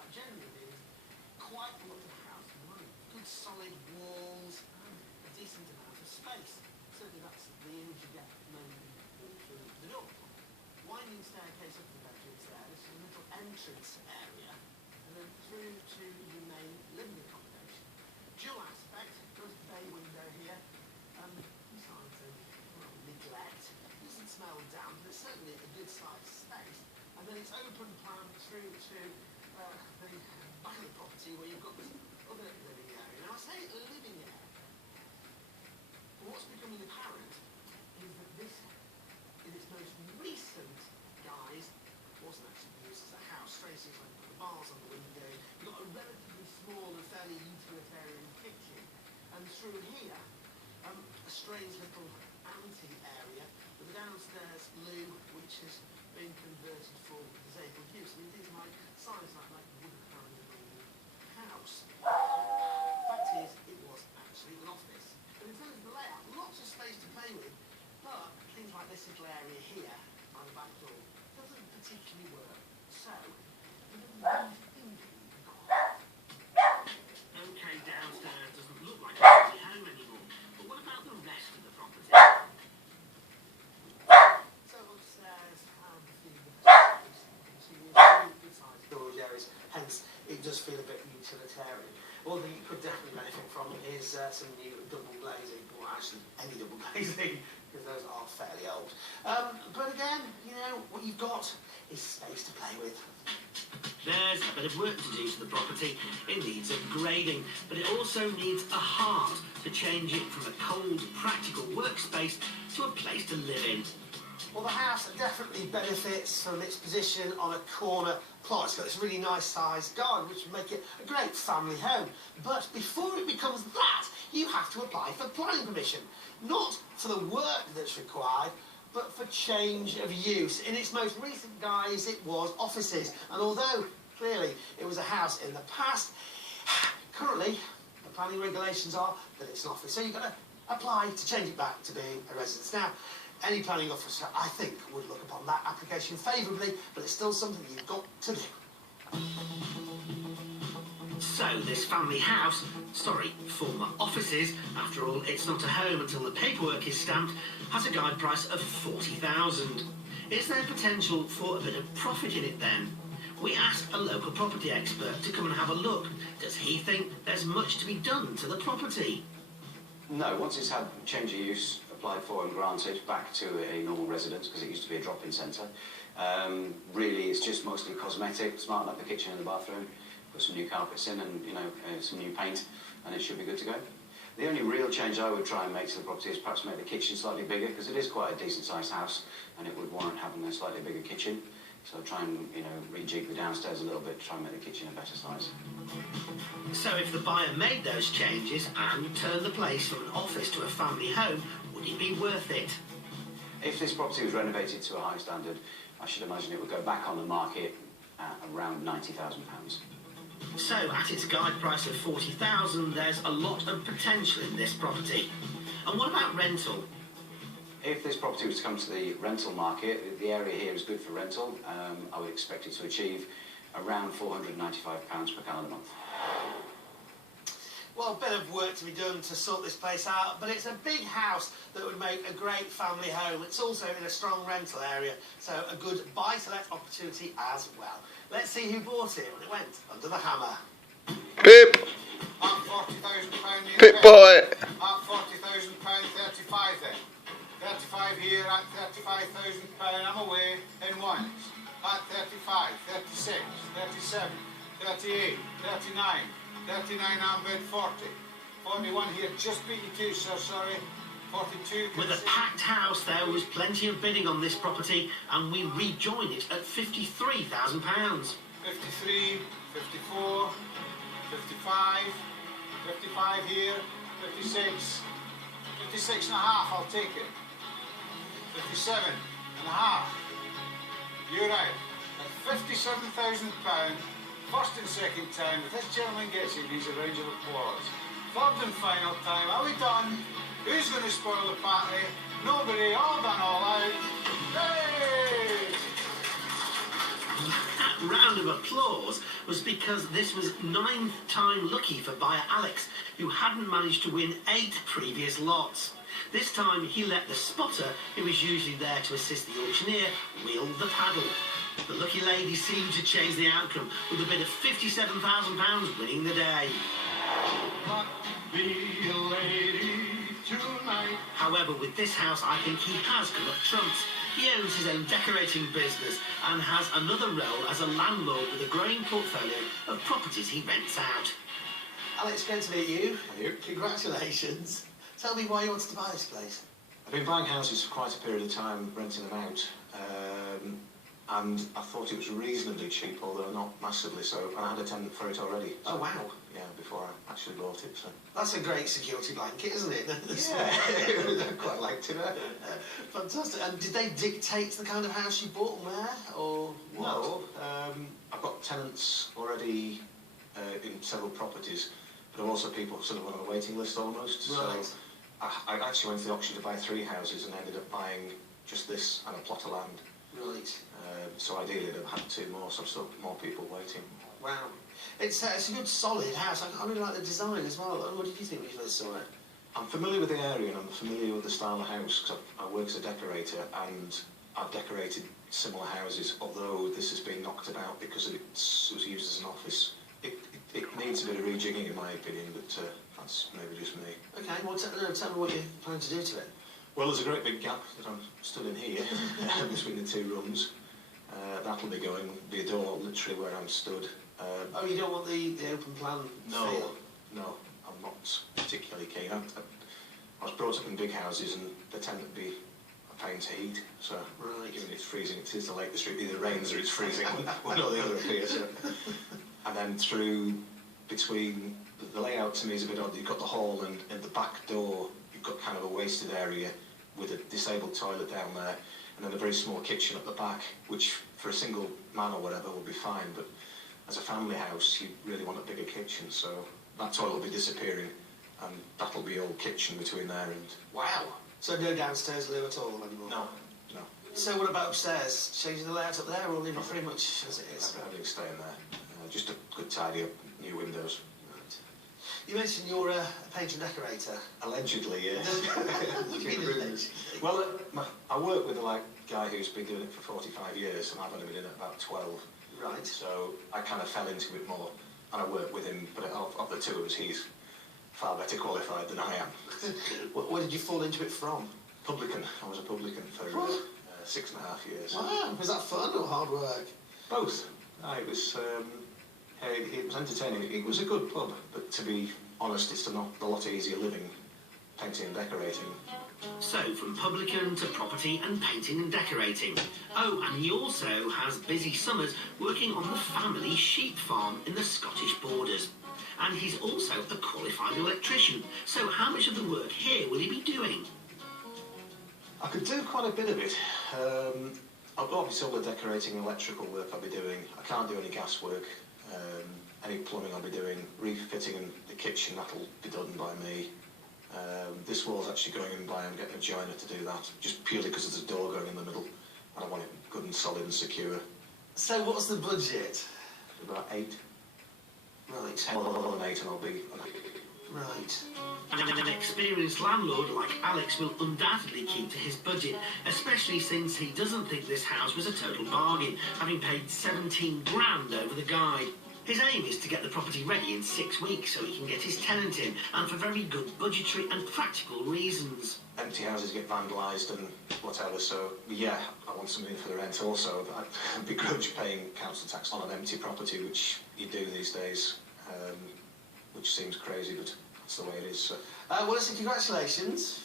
that generally means quite a lot of house money. Good solid walls and a decent amount of space. Certainly that's the image you get when you walk through the door. Winding staircase up to the bedrooms there. This is a little entrance area. And then through to the main living accommodation. Dual aspect, good bay window here. Besides neglect. It doesn't smell damp, but it's certainly a good sized space. And then it's open plan through to the back of the property where you've got this other living area. Now I say living area, but what's becoming apparent is that this, in its most recent guise, wasn't actually used as a house. Strange things like the bars on the window. You've got a relatively small and fairly utilitarian kitchen. And through here, a strange little ante area with a downstairs loo which has been converted for disabled use. I mean, these might sound like wood kind of house. The fact is, it was actually an office. But in terms of the layout, lots of space to play with, but things like this little area here on the back door doesn't particularly work. So, okay, downstairs doesn't look like a family home anymore. But what about the rest of the property? So upstairs, good-sized storage areas, hence it does feel a bit utilitarian. One thing you could definitely benefit from is some new double glazing, or actually any double glazing, because those are fairly old. But again, you know, what you've got is space to play with. There's a bit of work to do to the property. It needs upgrading, but it also needs a heart to change it from a cold, practical workspace to a place to live in. Well, the house definitely benefits from its position on a corner plot. It's got this really nice sized garden, which would make it a great family home. But before it becomes that, you have to apply for planning permission. Not for the work that's required, but for change of use. In its most recent guise, it was offices. And although, clearly, it was a house in the past, currently, the planning regulations are that it's an office. So you've got to apply to change it back to being a residence. Now, any planning officer, I think, would look upon that application favourably, but it's still something you've got to do. So this family house, former offices, after all, it's not a home until the paperwork is stamped, has a guide price of $40,000. Is there potential for a bit of profit in it then? We asked a local property expert to come and have a look. Does he think there's much to be done to the property? No, once it's had change of use applied for and granted back to a normal residence, because it used to be a drop-in centre, really it's just mostly cosmetic, smarten up the kitchen and the bathroom, put some new carpets in and, you know, some new paint, and it should be good to go. The only real change I would try and make to the property is perhaps make the kitchen slightly bigger, because it is quite a decent-sized house and it would warrant having a slightly bigger kitchen. So I'll try and, you know, rejig the downstairs a little bit to try and make the kitchen a better size. So if the buyer made those changes and turned the place from an office to a family home, would it be worth it? If this property was renovated to a high standard, I should imagine it would go back on the market at around £90,000. So at its guide price of $40,000, there's a lot of potential in this property. And what about rental? If this property was to come to the rental market, the area here is good for rental. I would expect it to achieve around £495 per calendar month. Well, a bit of work to be done to sort this place out, but it's a big house that would make a great family home. It's also in a strong rental area, so a good buy-to-let opportunity as well. Let's see who bought it when it went under the hammer. Pip! At £40,000. Pip boy! At £40,000, 35 then. 35 here at £35,000, I'm away in ones. At 35, 36, 37, 38, 39, 39 I'm bid 40. 41 here, just beat you too, sir, sorry. 42. With a packed house, there was plenty of bidding on this property, and we rejoin it at £53,000. 53, 54, 55, 55 here, 56, 56 and a half, I'll take it. 57 and a half. You're right. At £57,000, first and second time, if this gentleman gets it, needs a round of applause. Third and final time, are we done? Who's going to spoil the party? Nobody, all done, all out. Hey! round of applause was because this was 9th time lucky for buyer Alex, who hadn't managed to win 8 previous lots. This time he let the spotter, who was usually there to assist the auctioneer, wield the paddle. The lucky lady seemed to change the outcome, with a bid of £57,000 winning the day. Be a lady tonight. However, with this house, I think he has come up trumps. He owns his own decorating business and has another role as a landlord with a growing portfolio of properties he rents out. Alex, great to meet you. Thank you. Congratulations. Tell me why you wanted to buy this place. I've been buying houses for quite a period of time, renting them out, and I thought it was reasonably cheap, although not massively so, and I had a tenant for it already. Oh, wow. Yeah, before I actually bought it, so... That's a great security blanket, isn't it? Yeah, I quite liked it. Fantastic. And did they dictate the kind of house you bought and where, or what? No, I've got tenants already in several properties, but also people sort of on a waiting list almost. Right. So I actually went to the auction to buy 3 houses and ended up buying just this and a plot of land. Right. So ideally I'd have had 2 more, so I've still got more people waiting. Wow. It's a good, solid house. I really like the design as well. What did you think when you first saw it? I'm familiar with the area and I'm familiar with the style of house because I work as a decorator and I've decorated similar houses, although this has been knocked about because it was used as an office. It needs a bit of rejigging in my opinion, but that's maybe just me. Okay, well tell me what you're planning to do to it. Well, there's a great big gap that I'm stood in here between the 2 rooms. That'll be going, be a door literally where I'm stood. Oh, you don't want the open plan feel? No, I'm not particularly keen. I was brought up in big houses and they tend to be a pain to heat, so right. Given it's freezing, it is the Lake District, either rains or it's freezing, one or the other up here. So. And then through, between, the layout to me is a bit odd. You've got the hall and at the back door, you've got kind of a wasted area with a disabled toilet down there, and then a very small kitchen at the back, which for a single man or whatever will be fine, but as a family house, you really want a bigger kitchen, so that toilet will be disappearing, and that'll be all kitchen between there and... Wow! So no downstairs loo at all anymore? No. So what about upstairs? Changing the layout up there, or leaving it pretty much as it is? Everything's staying there. Just a good tidy up, new windows. Right. You mentioned you're a painter and decorator. Allegedly, yeah. What do you mean allegedly? Well, I work with a guy who's been doing it for 45 years, and I've only been in it about 12. Right. So I kind of fell into it more, and I work with him, but of the 2 of us, he's far better qualified than I am. Where did you fall into it from? Publican. I was a publican for 6.5 years. Wow. Was that fun or hard work? Both. It was entertaining. It was a good pub, but to be honest, it's a lot easier living, painting and decorating. So, from publican to property and painting and decorating. Oh, and he also has busy summers working on the family sheep farm in the Scottish borders. And he's also a qualified electrician. So how much of the work here will he be doing? I could do quite a bit of it. Obviously all the decorating and electrical work I'll be doing. I can't do any gas work. Any plumbing I'll be doing. Refitting in the kitchen, that'll be done by me. This wall's actually going in by, I'm getting a joiner to do that, just purely because there's a door going in the middle. And I want it good and solid and secure. So what's the budget? About 8. Right. 10 or 8 and I'll be... Right. An experienced landlord like Alex will undoubtedly keep to his budget, especially since he doesn't think this house was a total bargain, having paid 17 grand over the guide. His aim is to get the property ready in 6 weeks so he can get his tenant in, and for very good budgetary and practical reasons. Empty houses get vandalised and whatever, so yeah, I want something for the rent also. I begrudge paying council tax on an empty property, which you do these days, which seems crazy, but that's the way it is. So. Well, listen, congratulations.